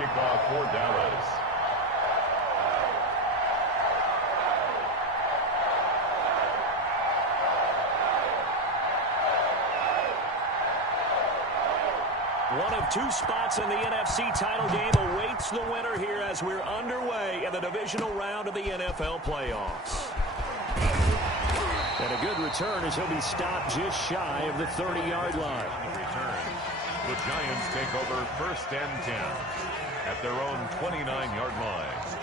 kickoff for Dallas. One of two spots in the NFC title game awaits the winner here as we're underway in the divisional round of the NFL playoffs. And a good return as he'll be stopped just shy of the 30-yard line. The Giants take over 1st and 10 at their own 29-yard line.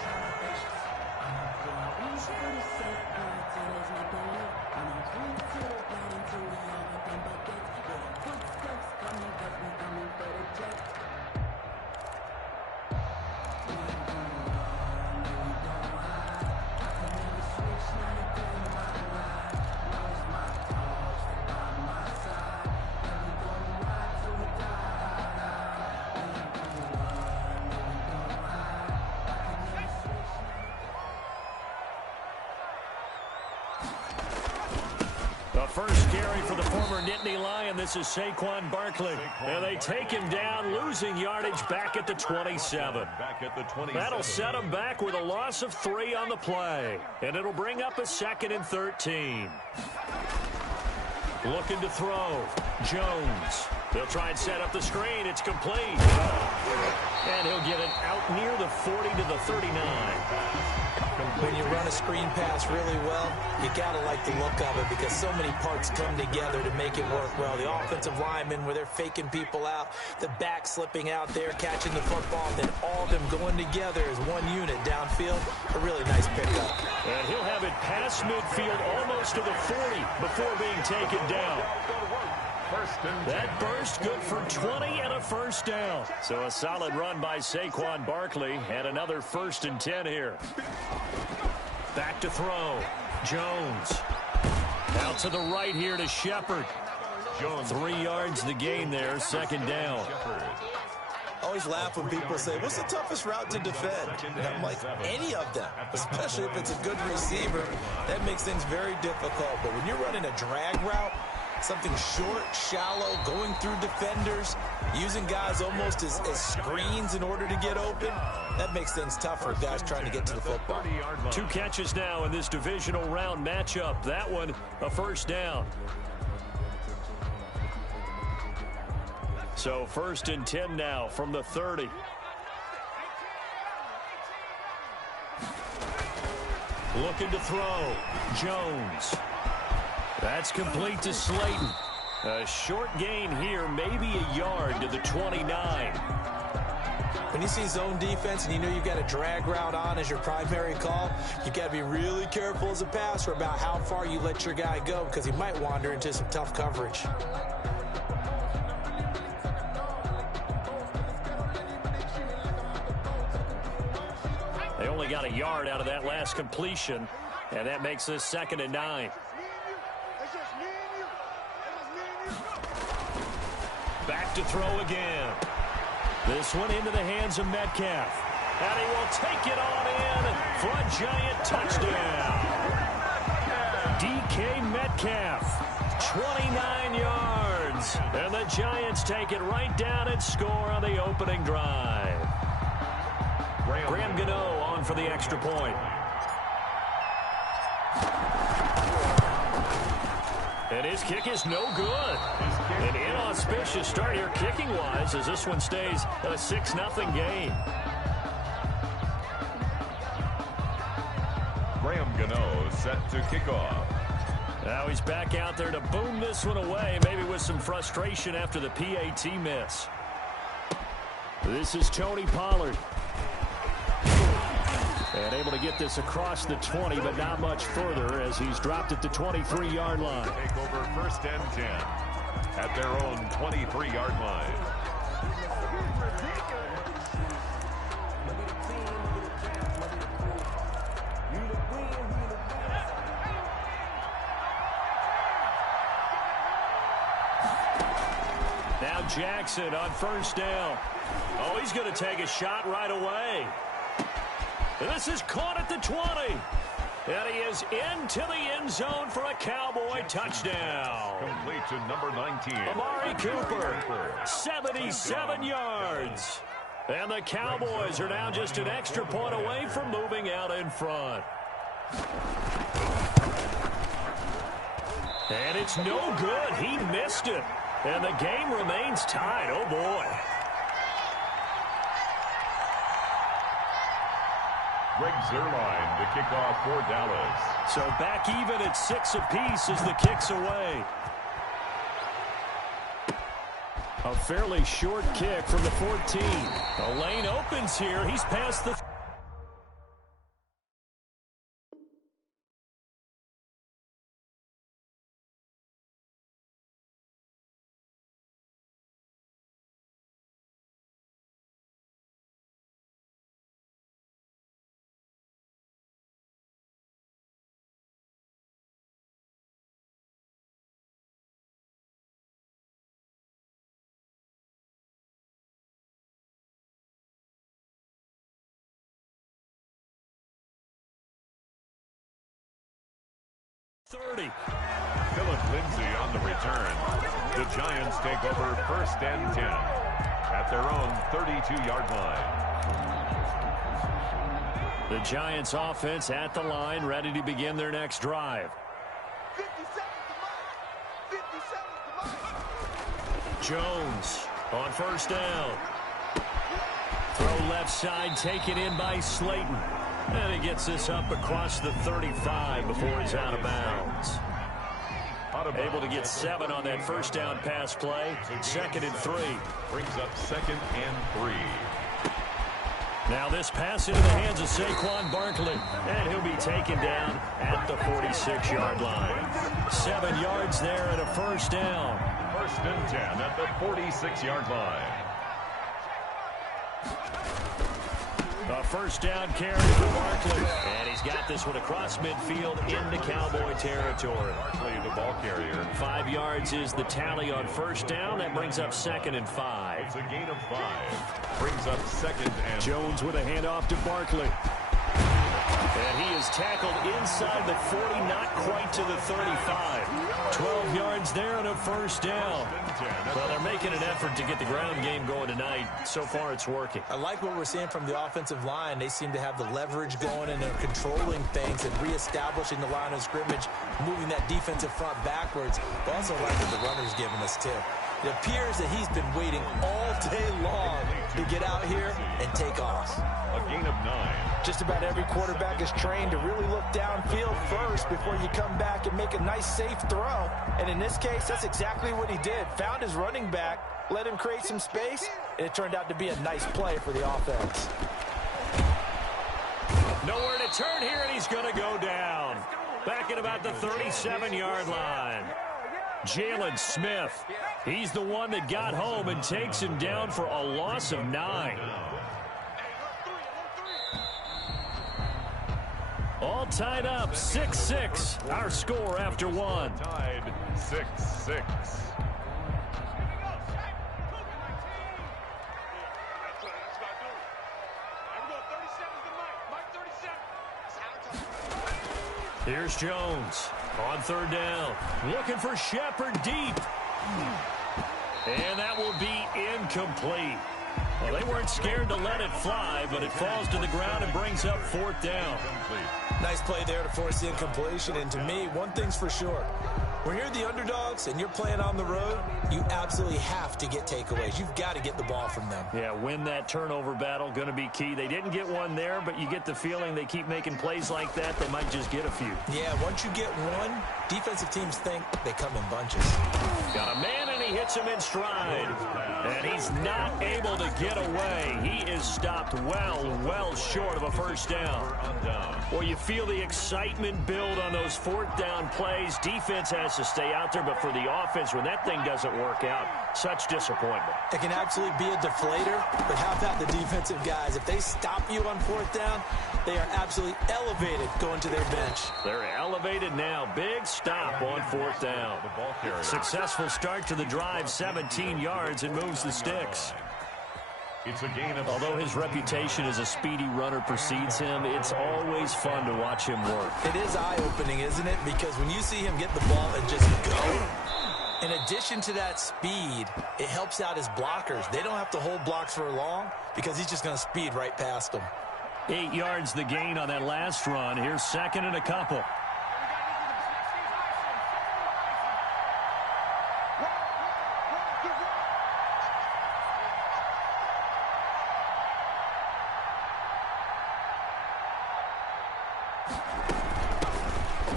First carry for the former Nittany Lion. This is Saquon Barkley. And they take him down, losing yardage back at the 27. That'll set him back with a loss of 3 on the play. And it'll bring up a 2nd and 13. Looking to throw. Jones. They'll try and set up the screen. It's complete. And he'll get it out near the 40 to the 39. When you run a screen pass really well, you got to like the look of it because so many parts come together to make it work well. The offensive linemen where they're faking people out, the back slipping out there, catching the football, then all of them going together as one unit downfield. A really nice pickup. And he'll have it past midfield almost to the 40 before being taken down. That burst good for 20 and a first down. So a solid run by Saquon Barkley and another 1st and 10 here. Back to throw. Jones. Out to the right here to Shepard. 3 yards the gain there, 2nd down. I always laugh when people say, what's the toughest route to defend? And I'm like, any of them, especially if it's a good receiver. That makes things very difficult. But when you're running a drag route, something short, shallow, going through defenders, using guys almost as screens in order to get open, that makes things tougher, guys trying to get to the football. 2 catches now in this divisional round matchup. That one, a first down. So 1st and 10 now from the 30. Looking to throw. Jones. That's complete to Slayton. A short gain here, maybe a yard to the 29. When you see zone defense and you know you've got a drag route on as your primary call, you've got to be really careful as a passer about how far you let your guy go because he might wander into some tough coverage. They only got a yard out of that last completion, and that makes this 2nd and 9. Back to throw again. This one into the hands of Metcalf. And he will take it on in for a Giant touchdown. DK Metcalf, 29 yards. And the Giants take it right down and score on the opening drive. Graham Gano on for the extra point. And his kick is no good. An inauspicious start here kicking-wise as this one stays a 6-0 game. Graham Gano set to kick off. Now he's back out there to boom this one away, maybe with some frustration after the PAT miss. This is Tony Pollard. And able to get this across the 20, but not much further as he's dropped at the 23-yard line. Take over 1st and 10 at their own 23-yard line. Now Jackson on 1st down. Oh, he's going to take a shot right away. And this is caught at the 20. And he is into the end zone for a Cowboy touchdown. Complete to number 19. Amari Cooper, 77 yards. And the Cowboys are now just an extra point away from moving out in front. And it's no good. He missed it. And the game remains tied. Oh, boy. Greg Zuerlein to kick off for Dallas. So back even at 6 apiece as the kick's away. A fairly short kick from the 14. The lane opens here. He's past the... Philip Lindsay on the return. The Giants take over 1st and 10 at their own 32-yard line. The Giants offense at the line, ready to begin their next drive. 50 seconds. Jones on 1st down. Throw left side, taken in by Slayton. And he gets this up across the 35 before he's out of bounds. Able to get 7 on that 1st down pass play. 2nd and 3. Brings up 2nd and 3. Now this pass into the hands of Saquon Barkley. And he'll be taken down at the 46-yard line. 7 yards there and a 1st down. 1st and 10 at the 46-yard line. A 1st down carry for Barkley. And he's got this one across midfield into Cowboy territory. Barkley, the ball carrier. 5 yards is the tally on 1st down. That brings up 2nd and 5. It's a gain of 5. Brings up 2nd and... Jones with a handoff to Barkley. And he is tackled inside the 40, not quite to the 35. 12 yards there and a 1st down. Well, they're making an effort to get the ground game going tonight. So far, it's working. I like what we're seeing from the offensive line. They seem to have the leverage going and they're controlling things and reestablishing the line of scrimmage, moving that defensive front backwards. But also like what the runner's giving us, too. It appears that he's been waiting all day long to get out here and take off. A gain of 9. Just about every quarterback is trained to really look downfield first before you come back and make a nice, safe throw. And in this case, that's exactly what he did. Found his running back, let him create some space, and it turned out to be a nice play for the offense. Nowhere to turn here, and he's going to go down. Back at about the 37-yard line. Jalen Smith, he's the one that got home and takes him down for a loss of 9. All tied up, 6-6. Our score after 1. Tied 6-6. Here's Jones on 3rd down. Looking for Shepard deep. And that will be incomplete. Well, they weren't scared to let it fly, but it falls to the ground and brings up 4th down. Nice play there to force the incompletion. And to me, one thing's for sure. When you're the underdogs and you're playing on the road, you absolutely have to get takeaways. You've got to get the ball from them. Yeah, win that turnover battle, going to be key. They didn't get one there, but you get the feeling they keep making plays like that, they might just get a few. Yeah, once you get one, defensive teams think they come in bunches. Got a man, and he hits him in stride. And he's not able to get away. He is stopped well short of a 1st down. Well, you feel the excitement build on those 4th down plays. Defense has to stay out there, but for the offense, when that thing doesn't work out, such disappointment. It can absolutely be a deflator, but how about the defensive guys? If they stop you on 4th down, they are absolutely elevated going to their bench. They're elevated now. Big stop on 4th down. Successful start to the drive, 17 yards, and moves the sticks. It's a gain of... Although his reputation as a speedy runner precedes him, it's always fun to watch him work. It is eye-opening, isn't it? Because when you see him get the ball and just go, In addition to that speed, it helps out his blockers. They don't have to hold blocks for long because he's just going to speed right past them. 8 yards the gain on that last run. Here's second and a couple.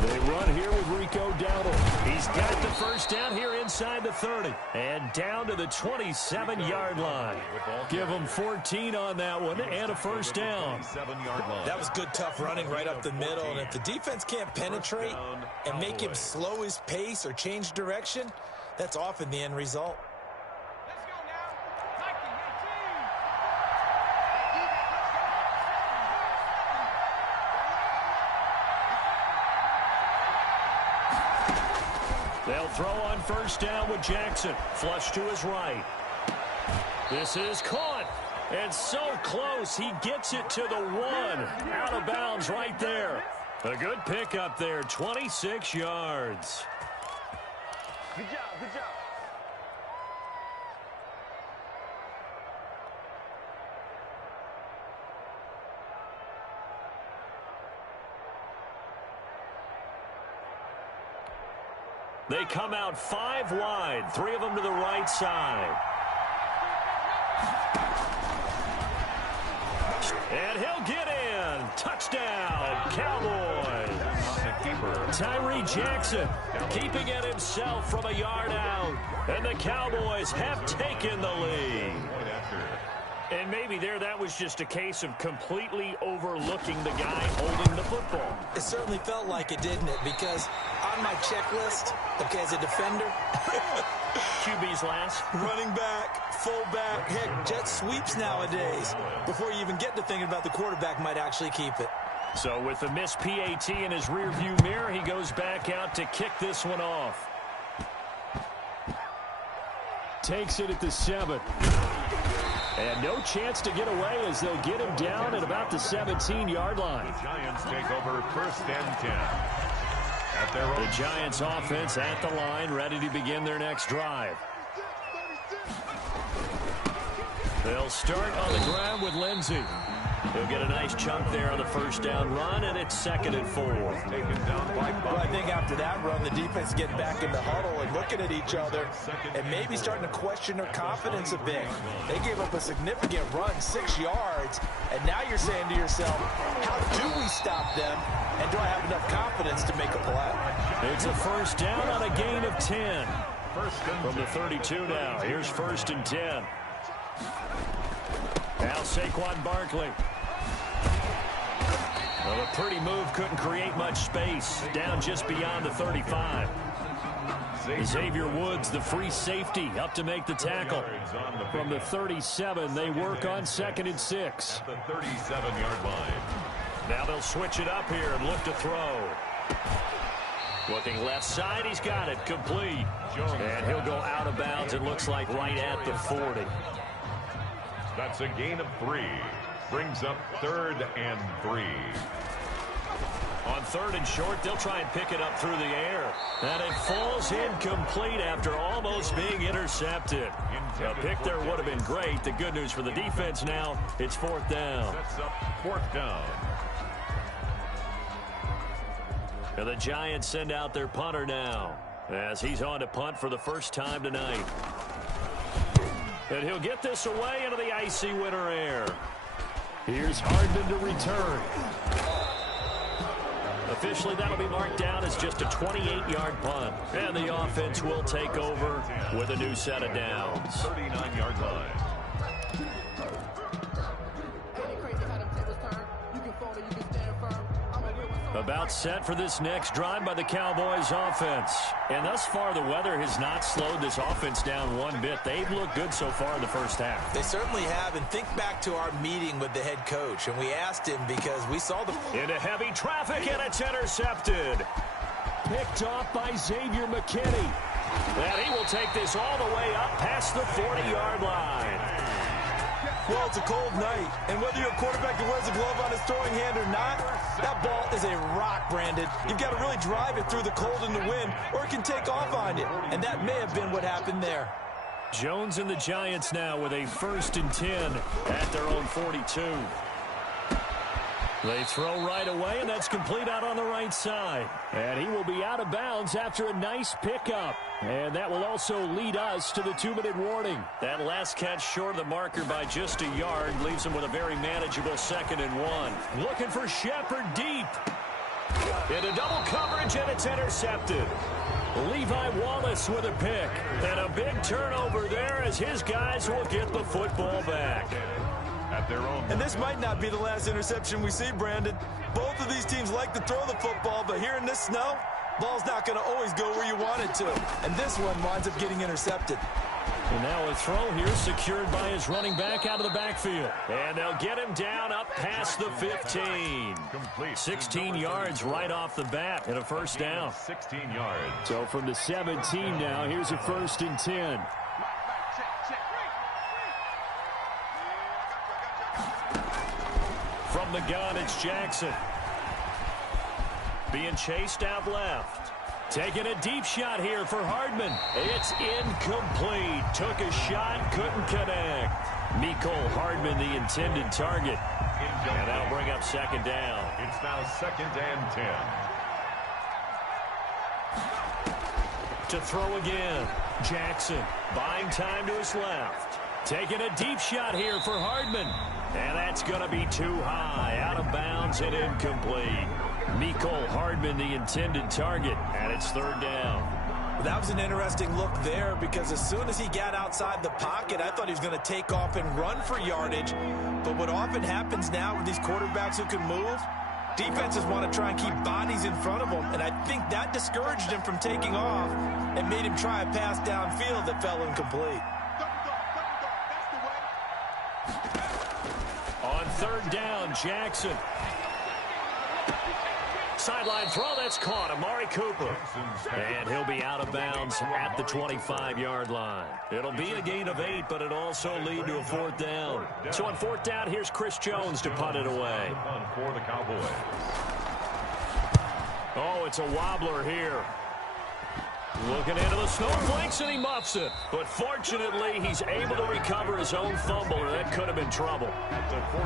They run here with Rico Dowdle. He's got the first down here inside the 30. And down to the 27-yard line. Give him 14 on that one and a first down. That was good, tough running right up the middle. And if the defense can't penetrate and make him slow his pace or change direction, that's often the end result. They'll throw on first down with Jackson. Flush to his right. This is caught. And so close. He gets it to the 1. Out of bounds right there. A good pickup there. 26 yards. Good job, good job. They come out 5 wide, 3 of them to the right side. And he'll get in. Touchdown, Cowboys. Tyree Jackson keeping it himself from a yard out. And the Cowboys have taken the lead. And maybe that was just a case of completely overlooking the guy holding the football. It certainly felt like it, didn't it? Because on my checklist, okay, as a defender, QB's last. running back, fullback, heck, jet sweeps nowadays. Before you even get to thinking about the quarterback might actually keep it. So with the missed PAT in his rearview mirror, he goes back out to kick this one off. Takes it at the 7. And no chance to get away as they'll get him down at about the 17-yard line. The Giants take over first and 10. At their own. The Giants offense at the line, ready to begin their next drive. They'll start on the ground with Lindsey. He'll get a nice chunk there on the first down run, and it's 2nd and 4. Taken down by Well, I think after that run, the defense getting back in the huddle and looking at each other and maybe starting to question their confidence a bit. They gave up a significant run, 6 yards, and now you're saying to yourself, how do we stop them, and do I have enough confidence to make a play? It's a first down on a gain of 10. From the 32 now. Here's 1st and 10. Now Saquon Barkley. Well, a pretty move couldn't create much space. Down just beyond the 35. Xavier Woods, the free safety, up to make the tackle. From the 37, they work on 2nd and 6. the 37-yard line. Now they'll switch it up here and look to throw. Looking left side, he's got it, complete. And he'll go out of bounds, it looks like right at the 40. That's a gain of 3. Brings up 3rd and 3. On 3rd and short, they'll try and pick it up through the air. And it falls incomplete after almost being intercepted. A pick there would have been great. The good news for the defense now, it's 4th down. Sets up 4th down. And the Giants send out their punter now as he's on to punt for the first time tonight. And he'll get this away into the icy winter air. Here's Hardman to return. Officially, that'll be marked down as just a 28-yard punt. And the offense will take over with a new set of downs. 39-yard line. About set for this next drive by the Cowboys offense. And thus far, the weather has not slowed this offense down one bit. They've looked good so far in the first half. They certainly have, and think back to our meeting with the head coach, and we asked him because we saw the... Into heavy traffic, and it's intercepted. Picked off by Xavier McKinney. And he will take this all the way up past the 40-yard line. Well, it's a cold night, and whether you're a quarterback who wears a glove on his throwing hand or not, that ball is a rock, Brandon. You've got to really drive it through the cold and the wind, or it can take off on you, and that may have been what happened there. Jones and the Giants now with a 1st and 10 at their own 42. They throw right away, and that's complete out on the right side. And he will be out of bounds after a nice pickup. And that will also lead us to the 2-minute warning. That last catch short of the marker by just a yard leaves him with a very manageable 2nd and 1. Looking for Shepard deep. Into double coverage, and it's intercepted. Levi Wallace with a pick. And a big turnover there as his guys will get the football back. At their own. And this might not be the last interception we see, Brandon. Both of these teams like to throw the football, but here in this snow, ball's not going to always go where you want it to. And this one winds up getting intercepted. And now a throw here secured by his running back out of the backfield. And they'll get him down up past the 15. 16 yards right off the bat and a 1st down. 16 yards. So from the 17 now, here's a 1st and 10. From the gun, it's Jackson. Being chased out left. Taking a deep shot here for Hardman. It's incomplete. Took a shot, couldn't connect. Mecole Hardman, the intended target. And that'll bring up 2nd down. It's now 2nd and 10. To throw again. Jackson buying time to his left. Taking a deep shot here for Hardman. And that's going to be too high. Out of bounds and incomplete. Mecole Hardman, the intended target, and it's 3rd down. Well, that was an interesting look there because as soon as he got outside the pocket, I thought he was going to take off and run for yardage. But what often happens now with these quarterbacks who can move, defenses want to try and keep bodies in front of them, and I think that discouraged him from taking off and made him try a pass downfield that fell incomplete. On 3rd down, Jackson. Sideline throw, that's caught. Amari Cooper. And he'll be out of bounds at the 25-yard line. It'll be a gain of 8, but it'll also lead to a 4th down. So on 4th down, here's Chris Jones to punt it away. For the Cowboys. Oh, it's a wobbler here. Looking into the snowflakes, and he muffs it. But fortunately, he's able to recover his own fumble, or that could have been trouble.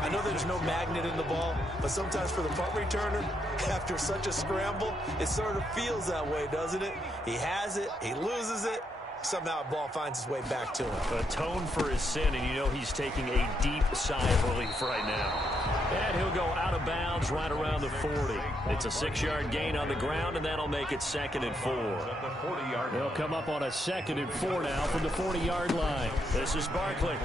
I know there's no magnet in the ball, but sometimes for the punt returner, after such a scramble, it sort of feels that way, doesn't it? He has it, he loses it, somehow the ball finds its way back to him. Atone for his sin, and you know he's taking a deep sigh of relief right now. And he'll go out of bounds right around the 40. It's a 6-yard gain on the ground, and that'll make it 2nd and 4. They'll come up on a 2nd and 4 now from the 40-yard line. This is Barkley.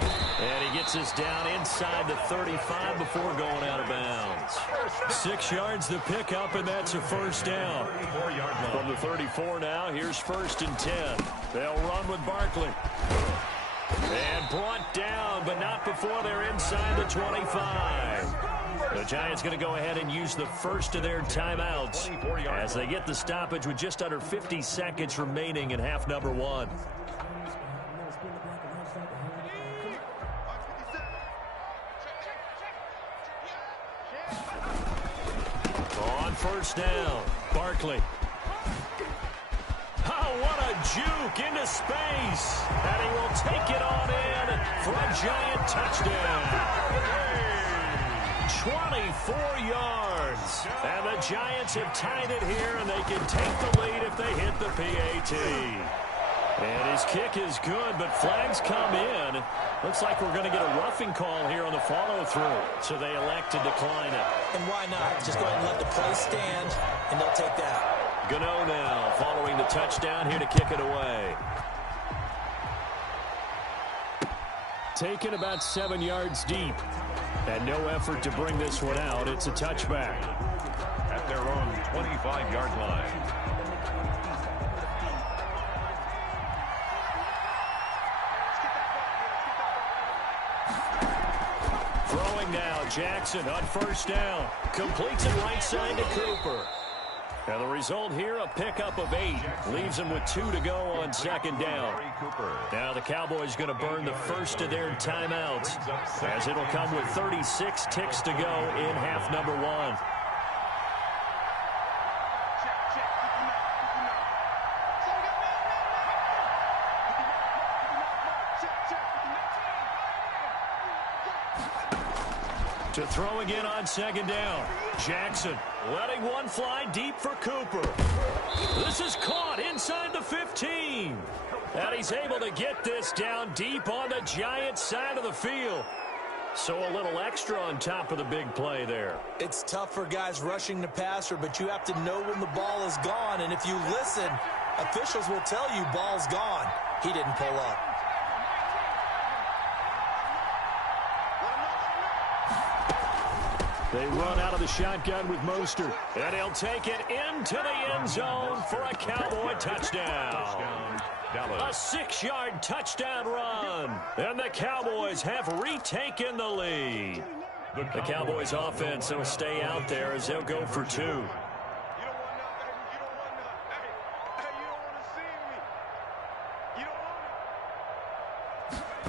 And he gets us down inside the 35 before going out of bounds. 6 yards the pickup, and that's a 1st down. From the 34 now, here's 1st and 10. They'll run with Barkley. And brought down, but not before they're inside the 25. The Giants going to go ahead and use the first of their timeouts as they get the stoppage with just under 50 seconds remaining in half number 1. On 1st down, Barkley. Oh, what a juke into space. And he will take it on in for a Giant touchdown. 24 yards. And the Giants have tied it here, and they can take the lead if they hit the PAT. And his kick is good, but flags come in. Looks like we're going to get a roughing call here on the follow-through. So they elect to decline it. And why not? Just go ahead and let the play stand, and they'll take that. Gano now following the touchdown here to kick it away. Taken about 7 yards deep. And no effort to bring this one out. It's a touchback. At their own 25-yard line. Throwing now, Jackson on 1st down. Completes it right side to Cooper. And the result here, a pickup of 8. Leaves them with 2 to go on second down. Now the Cowboys going to burn the first of their timeouts, as it'll come with 36 ticks to go in half number 1. To throw again on second down. Jackson letting one fly deep for Cooper. This is caught inside the 15. And he's able to get this down deep on the Giants side of the field. So a little extra on top of the big play there. It's tough for guys rushing the passer, but you have to know when the ball is gone. And if you listen, officials will tell you ball's gone. He didn't pull up. They run out of the shotgun with Mostert. And he'll take it into the end zone for a Cowboy touchdown. A 6-yard touchdown run. And the Cowboys have retaken the lead. The Cowboys offense will stay out there as they'll go for 2.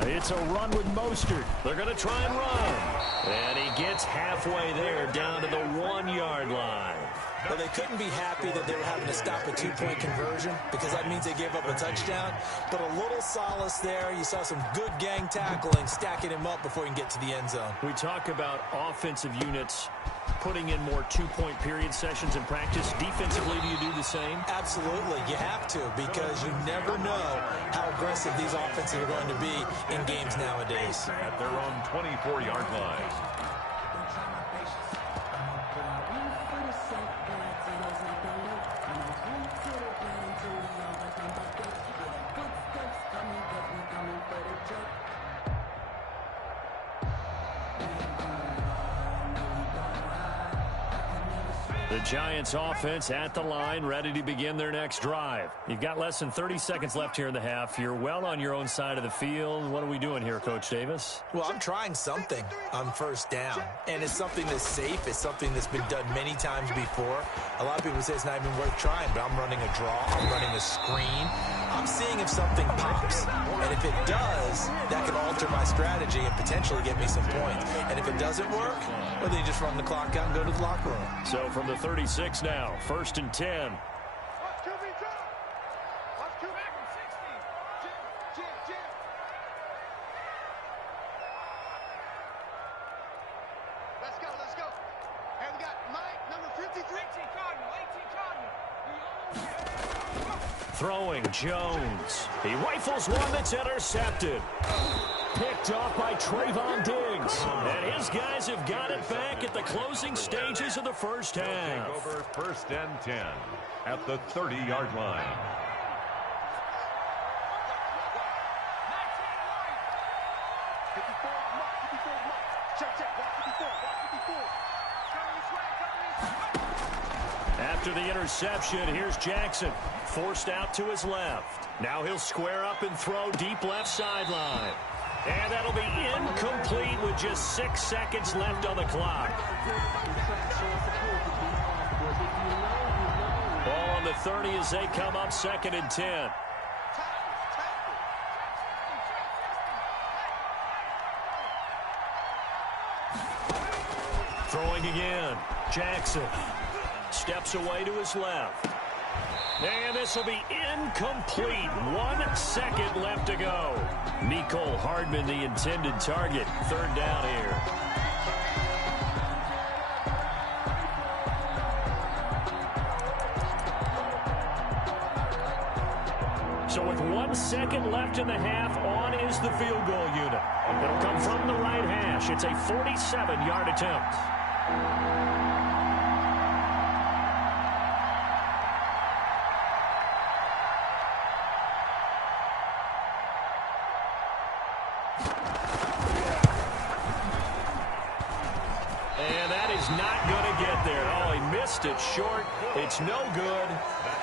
It's a run with Mostert. They're going to try and run. And he gets halfway there down to the 1-yard line. Well, they couldn't be happy that they were having to stop a 2-point conversion because that means they gave up a touchdown. But a little solace there. You saw some good gang tackling, stacking him up before he can get to the end zone. We talk about offensive units putting in more 2-point period sessions in practice. Defensively, do you do the same? Absolutely. You have to, because you never know how aggressive these offenses are going to be in games nowadays. At their own 24-yard line. The Giants offense at the line, ready to begin their next drive. You've got less than 30 seconds left here in the half. You're well on your own side of the field. What are we doing here, Coach Davis? Well, I'm trying something on first down, and it's something that's safe. It's something that's been done many times before. A lot of people say it's not even worth trying, but I'm running a draw. I'm running a screen. I'm seeing if something pops, and if it does, that could alter my strategy and potentially get me some points. And if it doesn't work, well, then you just run the clock out and go to the locker room. So from the 36 now, 1st and 10. Let's go. Hey, we got Mike, number 53. 18 Cardinal. Throwing Jones. He rifles one that's intercepted. Picked off by Trayvon Diggs. And his guys have got it back at the closing stages of the first half. Over 1st and 10 at the 30-yard line. After the interception, here's Jackson. Forced out to his left. Now he'll square up and throw deep left sideline. And that'll be incomplete with just 6 seconds left on the clock. Ball on the 30 as they come up 2nd and 10. Throwing again. Jackson steps away to his left. And this will be incomplete. 1 second left to go. Mecole Hardman, the intended target. 3rd down here. So with 1 second left in the half, on is the field goal unit. It'll come from the right hash. It's a 47-yard attempt. And that is not going to get there. Oh, he missed it short. It's no good.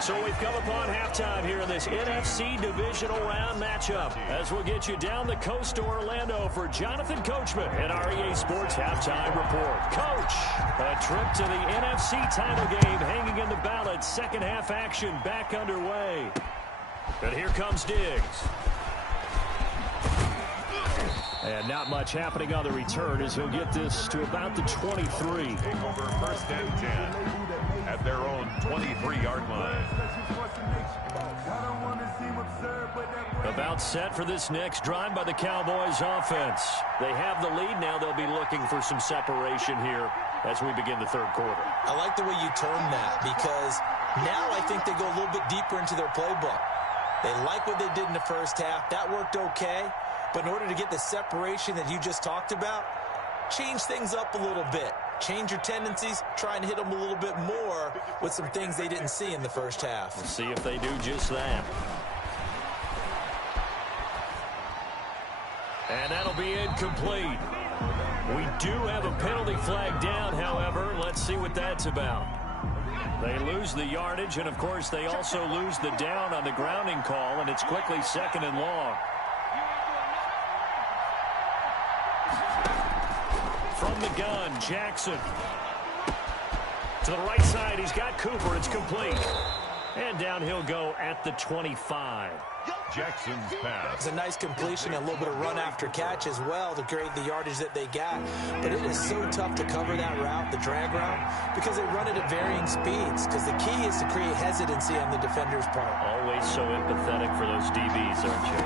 So we've come upon halftime here in this NFC divisional round matchup. As we'll get you down the coast to Orlando for Jonathan Coachman in our EA Sports Halftime Report. Coach, a trip to the NFC title game hanging in the balance. Second half action back underway. And here comes Diggs. And not much happening on the return as he'll get this to about the 23. Take over first and 10 at their own 23-yard line. About set for this next drive by the Cowboys offense. They have the lead now. They'll be looking for some separation here as we begin the third quarter. I like the way you term that because now I think they go a little bit deeper into their playbook. They like what they did in the first half. That worked okay. But in order to get the separation that you just talked about, change things up a little bit. Change your tendencies, try and hit them a little bit more with some things they didn't see in the first half. We'll see if they do just that. And that'll be incomplete. We do have a penalty flag down, however. Let's see what that's about. They lose the yardage, and, of course, they also lose the down on the grounding call, and it's quickly second and long. From the gun, Jackson. To the right side, he's got Cooper. It's complete. And down he'll go at the 25. Jackson's pass. It's a nice completion, a little bit of run after catch as well to grade the yardage that they got. But it is so tough to cover that route, the drag route, because they run it at varying speeds. Because the key is to create hesitancy on the defender's part. Always so empathetic for those DBs, aren't you?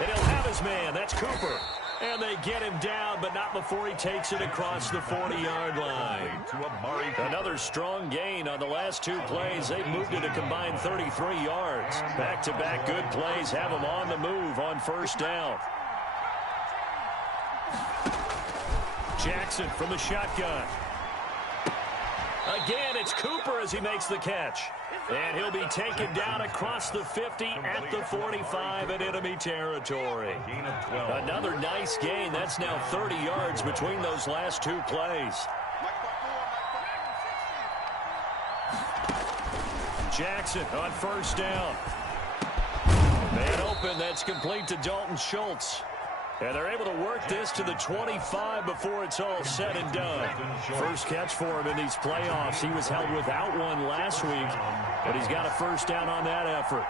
And he'll have his man. That's Cooper. And they get him down, but not before he takes it across the 40-yard line. Another strong gain on the last two plays. They've moved it a combined 33 yards. Back-to-back good plays have them on the move on first down. Jackson from the shotgun. Again, it's Cooper as he makes the catch. And he'll be taken down across the 50 at the 45 in enemy territory. Another nice gain. That's now 30 yards between those last two plays. Jackson on first down. Man open. That's complete to Dalton Schultz. And they're able to work this to the 25 before it's all said and done. First catch for him in these playoffs. He was held without one last week, but he's got a first down on that effort.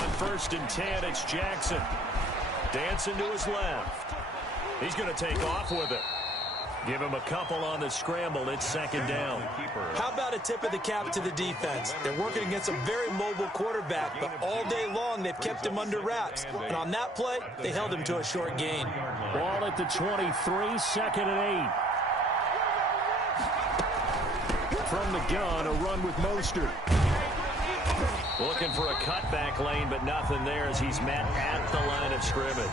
On first and 10, it's Jackson. Dancing to his left. He's going to take off with it. Give him a couple on the scramble. It's second down. How about a tip of the cap to the defense? They're working against a very mobile quarterback, but all day long they've kept him under wraps. And on that play, they held him to a short gain. Ball at the 23, second and 8. From the gun, a run with Mostert. Looking for a cutback lane, but nothing there as he's met at the line of scrimmage.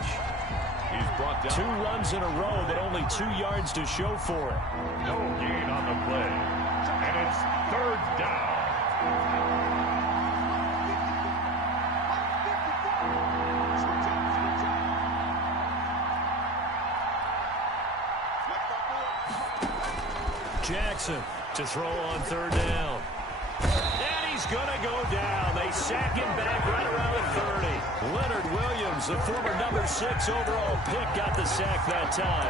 He's brought down. 2 runs in a row, but only 2 yards to show for it. No gain on the play. And it's third down. Jackson to throw on third down. And he's going to go down. They sack him back right around the 30. Leonard Williams, the former number 6 overall pick, got the sack that time.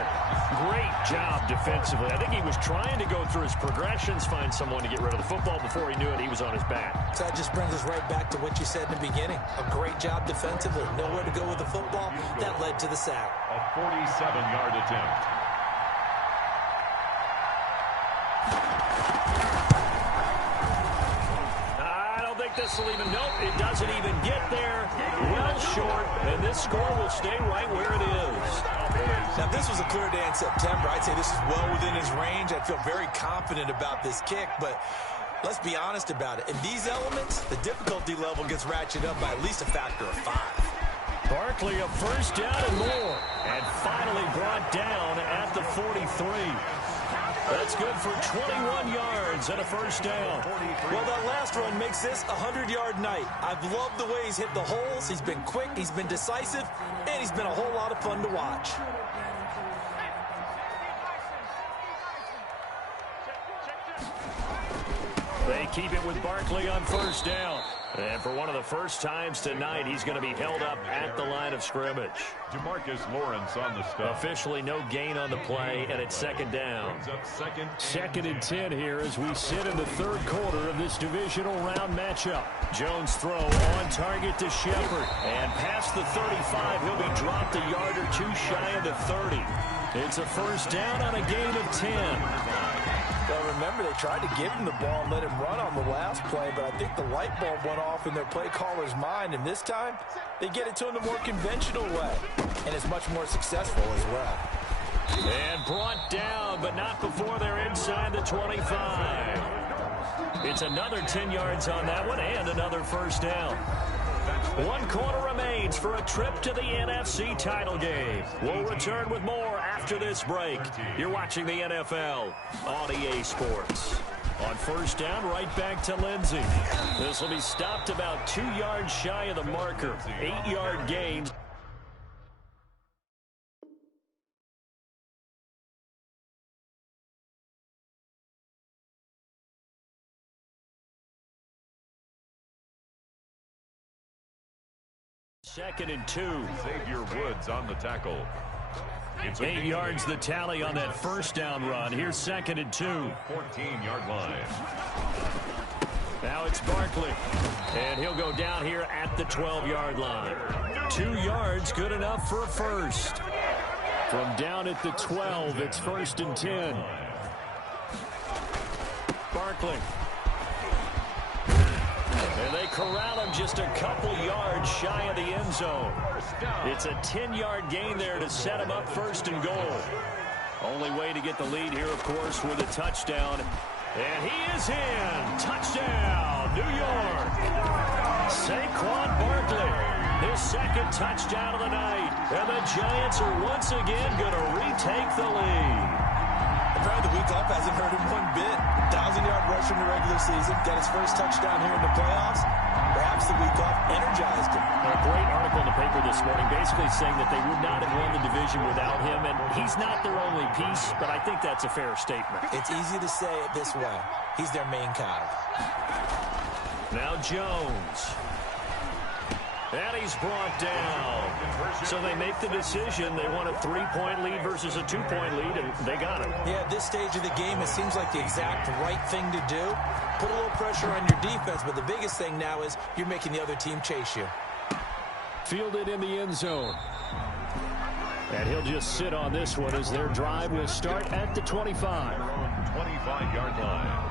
Great job defensively. I think he was trying to go through his progressions, find someone to get rid of the football. Before he knew it, he was on his back. So that just brings us right back to what you said in the beginning. A great job defensively. Nowhere to go with the football. That led to the sack. A 47-yard attempt. This will even, nope, it doesn't even get there. Well short, and this score will stay right where it is. Now, if this was a clear day in September, I'd say this is well within his range. I feel very confident about this kick, but let's be honest about it. In these elements, the difficulty level gets ratcheted up by at least a factor of 5. Barkley a first down and more, and finally brought down at the 43. That's good for 21 yards and a first down. Well, that last run makes this a 100-yard night. I've loved the way he's hit the holes. He's been quick, he's been decisive, and he's been a whole lot of fun to watch. They keep it with Barkley on first down. And for one of the first times tonight, he's going to be held up at the line of scrimmage. Demarcus Lawrence on the stop. Officially no gain on the play, and it's second down. Second and 10 here as we sit in the third quarter of this divisional round matchup. Jones throw on target to Shepard. And past the 35, he'll be dropped a yard or two shy of the 30. It's a first down on a gain of 10. Well, remember, they tried to give him the ball and let him run on the last play, but I think the light bulb went off in their play caller's mind, and this time they get it to him the more conventional way, and it's much more successful as well. And brought down, but not before they're inside the 25. It's another 10 yards on that one and another first down. 1 quarter remains for a trip to the NFC title game. We'll return with more after this break. You're watching the NFL on EA Sports. On first down, right back to Lindsey. This will be stopped about 2 yards shy of the marker. 8-yard gain. Second and 2. Xavier Woods on the tackle. It's 8 yards the tally on that first down run. Here's second and 2. 14-yard line. Now it's Barkley. And he'll go down here at the 12-yard line. 2 yards, good enough for a first. From down at the 12, it's first and 10. Barkley. And they corral him just a couple yards shy of the end zone. It's a 10-yard gain there to set him up first and goal. Only way to get the lead here, of course, with a touchdown. And he is in. Touchdown, New York. Saquon Barkley, his second touchdown of the night. And the Giants are once again going to retake the lead. Apparently the week off hasn't hurt him one bit. 1,000-yard rusher in the regular season. Got his first touchdown here in the playoffs. Perhaps the week off energized him. A great article in the paper this morning basically saying that they would not have won the division without him. And he's not their only piece, but I think that's a fair statement. It's easy to say it this way. He's their main cog. Now Jones. And he's brought down. So they make the decision. They want a 3-point lead versus a 2-point lead, and they got it. Yeah, at this stage of the game, it seems like the exact right thing to do. Put a little pressure on your defense, but the biggest thing now is you're making the other team chase you. Fielded in the end zone. And he'll just sit on this one as their drive will start at the 25. 25-yard line.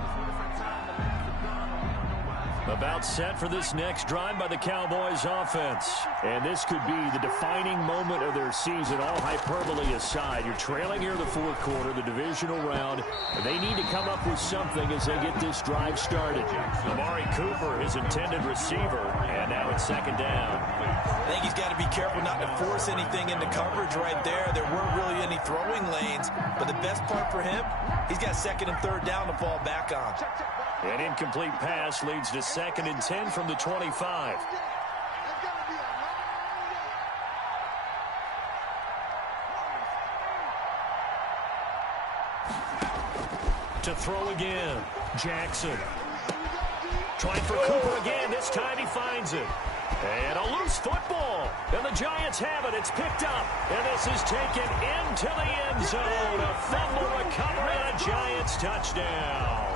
About set for this next drive by the Cowboys offense. And this could be the defining moment of their season, all hyperbole aside. You're trailing here in the fourth quarter, the divisional round, and they need to come up with something as they get this drive started. Amari Cooper, his intended receiver, and now it's second down. I think he's got to be careful not to force anything into coverage right there. There weren't really any throwing lanes, but the best part for him, he's got second and third down to fall back on. An incomplete pass leads to second and 10 from the 25. To throw again, Jackson. Trying for Cooper again. This time he finds it. And a loose football. And the Giants have it. It's picked up. And this is taken into the end zone. A fumble recovery and a Giants touchdown.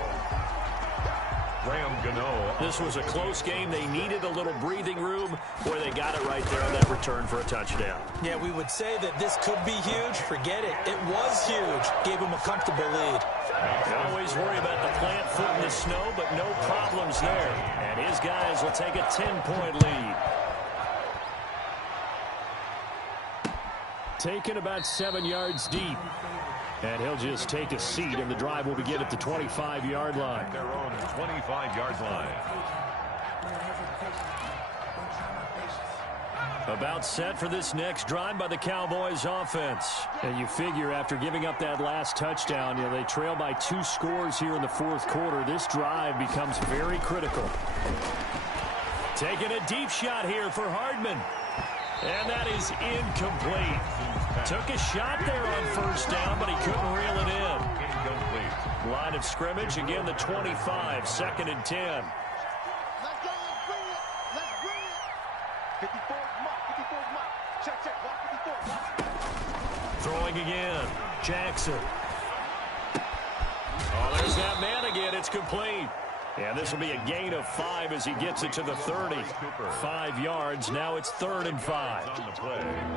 This was a close game. They needed a little breathing room where they got it right there on that return for a touchdown. Yeah, we would say that this could be huge. Forget it. It was huge. Gave them a comfortable lead. You always worry about the plant foot in the snow, but no problems there. And his guys will take a 10-point lead. Taken about 7 yards deep. And he'll just take a seat, and the drive will begin at the 25-yard line. Their own 25-yard line. About set for this next drive by the Cowboys offense. And you figure after giving up that last touchdown, they trail by 2 scores here in the fourth quarter. This drive becomes very critical. Taking a deep shot here for Hardman. And that is incomplete. Took a shot there on first down, but he couldn't reel it in. Incomplete. Line of scrimmage, again the 25, 2nd and 10. Let's go, let's bring it. Let's bring it. 54 mark, 54 mark. Check, walk 54. Throwing again. Jackson. Oh, there's that man again. It's complete. And this will be a gain of 5 as he gets it to the 30. 5 yards. Now it's 3rd and 5.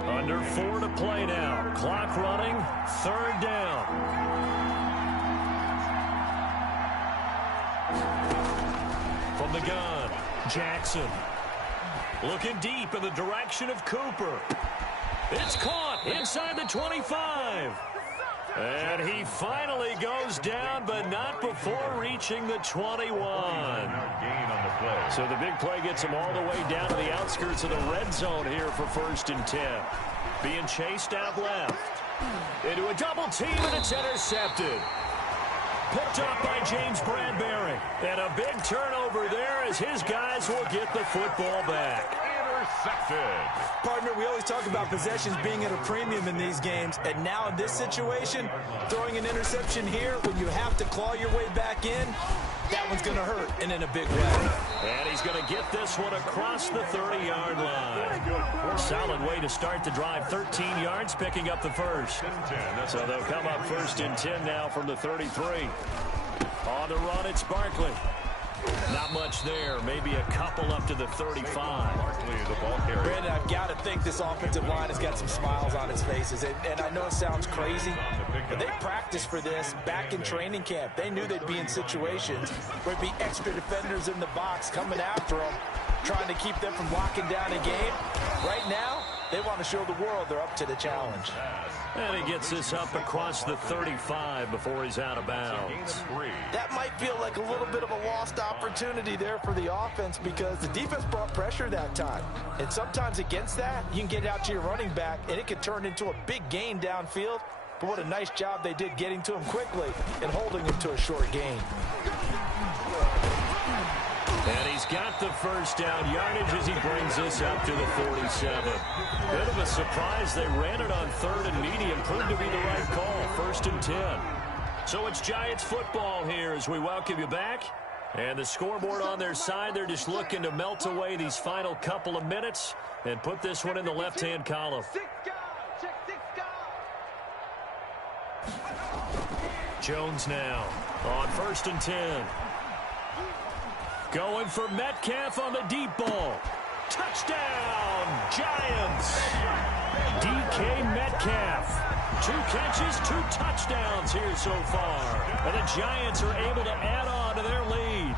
Under 4 to play now. Clock running. 3rd down. From the gun, Jackson. Looking deep in the direction of Cooper. It's caught inside the 25. And he finally goes down, but not before reaching the 21. So the big play gets him all the way down to the outskirts of the red zone here for 1st and 10. Being chased out left. Into a double team, and it's intercepted. Picked up by James Bradbury. And a big turnover there as his guys will get the football back. Partner, we always talk about possessions being at a premium in these games, and now in this situation, throwing an interception here when you have to claw your way back in, that one's going to hurt, and in a big way. And he's going to get this one across the 30-yard line. Solid way to start the drive. 13 yards, picking up the first. So they'll come up 1st and 10 now from the 33. On the run, it's Barkley. Not much there. Maybe a couple up to the 35. Brandon, I've got to think this offensive line has got some smiles on its faces. And I know it sounds crazy, but they practiced for this back in training camp. They knew they'd be in situations where there'd be extra defenders in the box coming after them, trying to keep them from locking down a game. Right now, they want to show the world they're up to the challenge. And he gets this up across the 35 before he's out of bounds. That might feel like a little bit of a lost opportunity there for the offense because the defense brought pressure that time. And sometimes against that, you can get it out to your running back, and it can turn into a big gain downfield. But what a nice job they did getting to him quickly and holding him to a short gain. And he's got the first down yardage as he brings this up to the 47. Bit of a surprise. They ran it on 3rd and medium. Proved to be the right call. 1st and 10. So it's Giants football here as we welcome you back. And the scoreboard on their side, they're just looking to melt away these final couple of minutes and put this one in the left-hand column. Jones now on 1st and 10. Going for Metcalf on the deep ball. Touchdown, Giants. DK Metcalf. 2 catches, 2 touchdowns here so far. And the Giants are able to add on to their lead.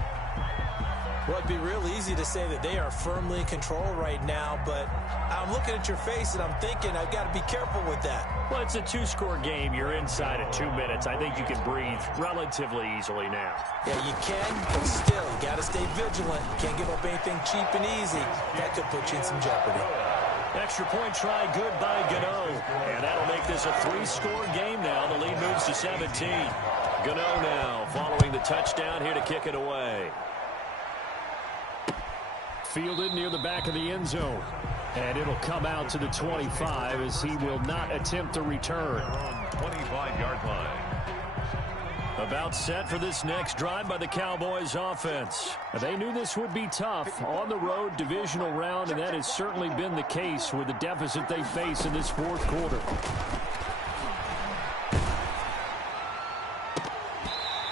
Well, it'd be real easy to say that they are firmly in control right now, but I'm looking at your face and I'm thinking I've got to be careful with that. Well, it's a 2-score game. You're inside at 2 minutes. I think you can breathe relatively easily now. Yeah, you can, but still, you got to stay vigilant. Can't give up anything cheap and easy. That could put you in some jeopardy. Extra point try good by Gano. And that'll make this a 3-score game now. The lead moves to 17. Gano now following the touchdown here to kick it away. Fielded near the back of the end zone. And it'll come out to the 25 as he will not attempt to return. 25-yard line. About set for this next drive by the Cowboys offense. They knew this would be tough on the road divisional round, and that has certainly been the case with the deficit they face in this 4th quarter.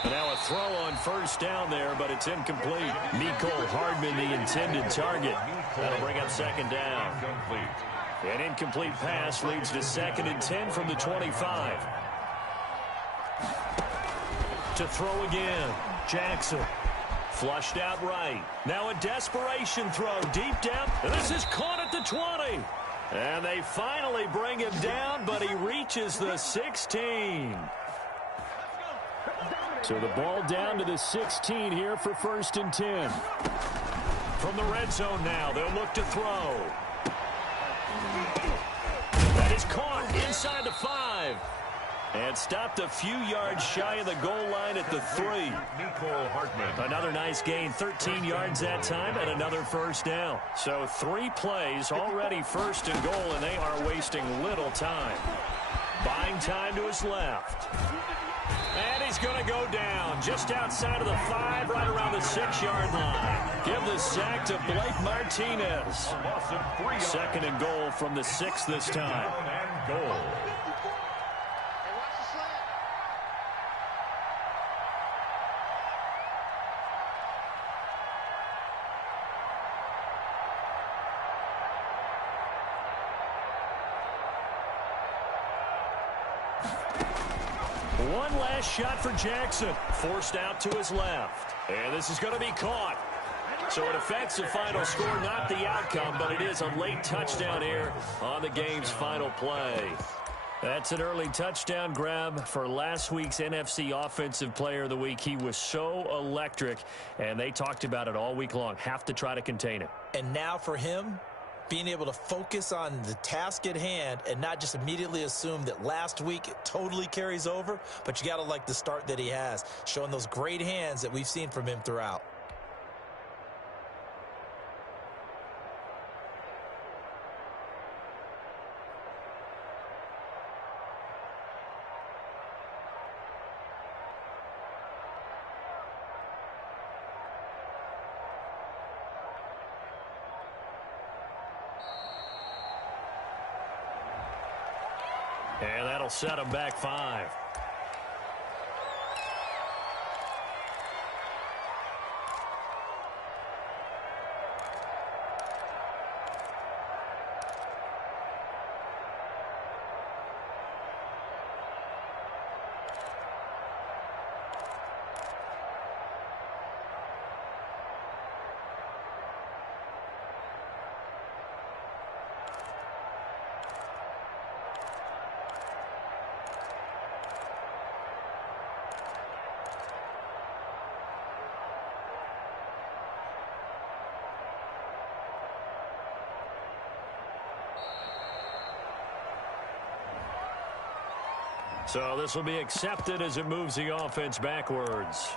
Now a throw on 1st down there, but it's incomplete. Mecole Hardman, the intended target. That'll bring up 2nd down. An incomplete pass leads to 2nd and 10 from the 25. To throw again, Jackson. Flushed out right. Now a desperation throw deep down. And this is caught at the 20. And they finally bring him down, but he reaches the 16. So the ball down to the 16 here for 1st and 10. From the red zone now, they'll look to throw. That is caught inside the 5. And stopped a few yards shy of the goal line at the 3. Mecole Hardman. Another nice gain, 13 yards that time, and another 1st down. So 3 plays, already 1st and goal, and they are wasting little time. Buying time to his left. And he's going to go down just outside of the 5, right around the 6-yard line. Give the sack to Blake Martinez. Second and goal from the 6 this time. And goal. One last shot for Jackson. Forced out to his left. And this is going to be caught. So it affects the final score, not the outcome, but it is a late touchdown here on the game's final play. That's an early touchdown grab for last week's NFC Offensive Player of the Week. He was so electric, and they talked about it all week long. Have to try to contain him. And now for him, being able to focus on the task at hand and not just immediately assume that last week it totally carries over, but you got to like the start that he has, showing those great hands that we've seen from him throughout. And that'll set him back 5. So this will be accepted as it moves the offense backwards.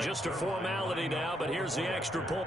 Just a formality now, but here's the extra point.